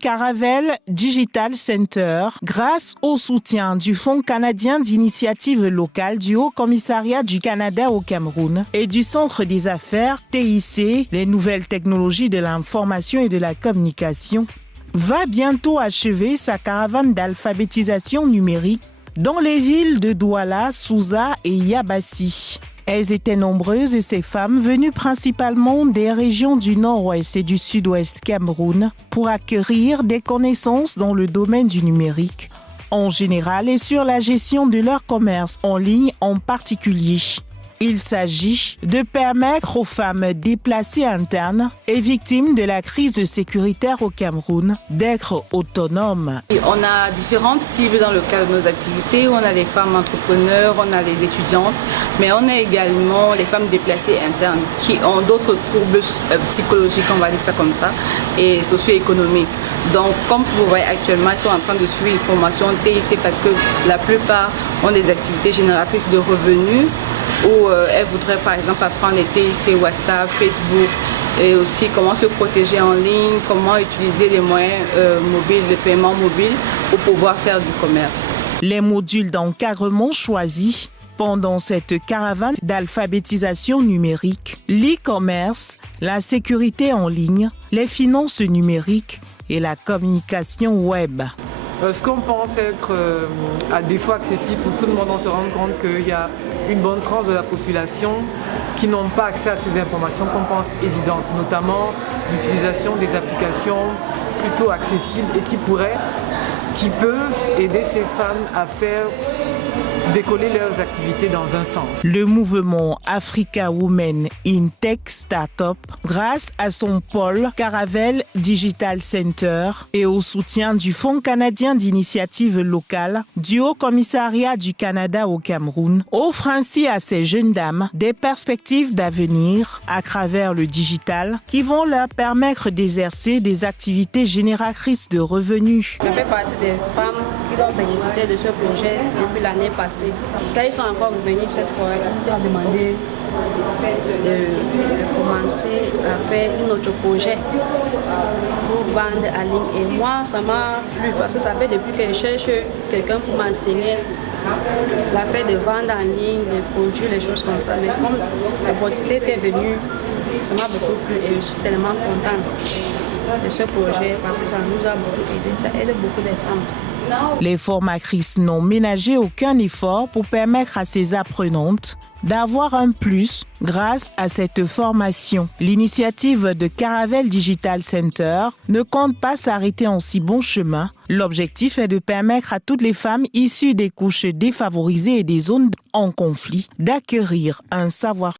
Caravelle Digital Center, grâce au soutien du Fonds canadien d'initiative locale du Haut-Commissariat du Canada au Cameroun et du Centre des affaires TIC, les nouvelles technologies de l'information et de la communication, va bientôt achever sa caravane d'alphabétisation numérique dans les villes de Douala, Souza et Yabassi. Elles étaient nombreuses, ces femmes venues principalement des régions du nord-ouest et du sud-ouest Cameroun pour acquérir des connaissances dans le domaine du numérique en général et sur la gestion de leur commerce en ligne en particulier. Il s'agit de permettre aux femmes déplacées internes et victimes de la crise sécuritaire au Cameroun d'être autonomes. On a différentes cibles dans le cadre de nos activités. On a les femmes entrepreneurs, on a les étudiantes, mais on a également les femmes déplacées internes qui ont d'autres troubles psychologiques, on va dire ça comme ça, et socio-économiques. Donc, comme vous voyez actuellement, ils sont en train de suivre une formation TIC parce que la plupart ont des activités génératrices de revenus où elles voudraient par exemple apprendre les TIC, WhatsApp, Facebook et aussi comment se protéger en ligne, comment utiliser les moyens mobiles, les paiements mobiles pour pouvoir faire du commerce. Les modules d'encadrement choisis pendant cette caravane d'alphabétisation numérique, l'e-commerce, la sécurité en ligne, les finances numériques et la communication web. Ce qu'on pense être à des fois accessible pour tout le monde, on se rend compte qu'il y a une bonne tranche de la population qui n'ont pas accès à ces informations qu'on pense évidentes, notamment l'utilisation des applications plutôt accessibles et qui peuvent aider ces femmes à faire décoller leurs activités dans un sens. Le mouvement Africa Women in Tech Startup, grâce à son pôle Caravelle Digital Center et au soutien du Fonds canadien d'initiative locale du Haut-Commissariat du Canada au Cameroun, offre ainsi à ces jeunes dames des perspectives d'avenir à travers le digital qui vont leur permettre d'exercer des activités génératrices de revenus. Je fais partie des femmes qui ont bénéficié de ce projet depuis l'année passée. Quand ils sont encore revenus cette fois, ils ont demandé de commencer à faire un autre projet pour vendre en ligne. Et moi, ça m'a plu parce que ça fait depuis que je cherche quelqu'un pour m'enseigner l'affaire de vendre en ligne, les produits, les choses comme ça. Mais comme l'opportunité est venue, ça m'a beaucoup plu et je suis tellement contente de ce projet parce que ça nous a beaucoup aidé, ça aide beaucoup les femmes. Les formatrices n'ont ménagé aucun effort pour permettre à ces apprenantes d'avoir un plus grâce à cette formation. L'initiative de Caravelle Digital Center ne compte pas s'arrêter en si bon chemin. L'objectif est de permettre à toutes les femmes issues des couches défavorisées et des zones en conflit d'acquérir un savoir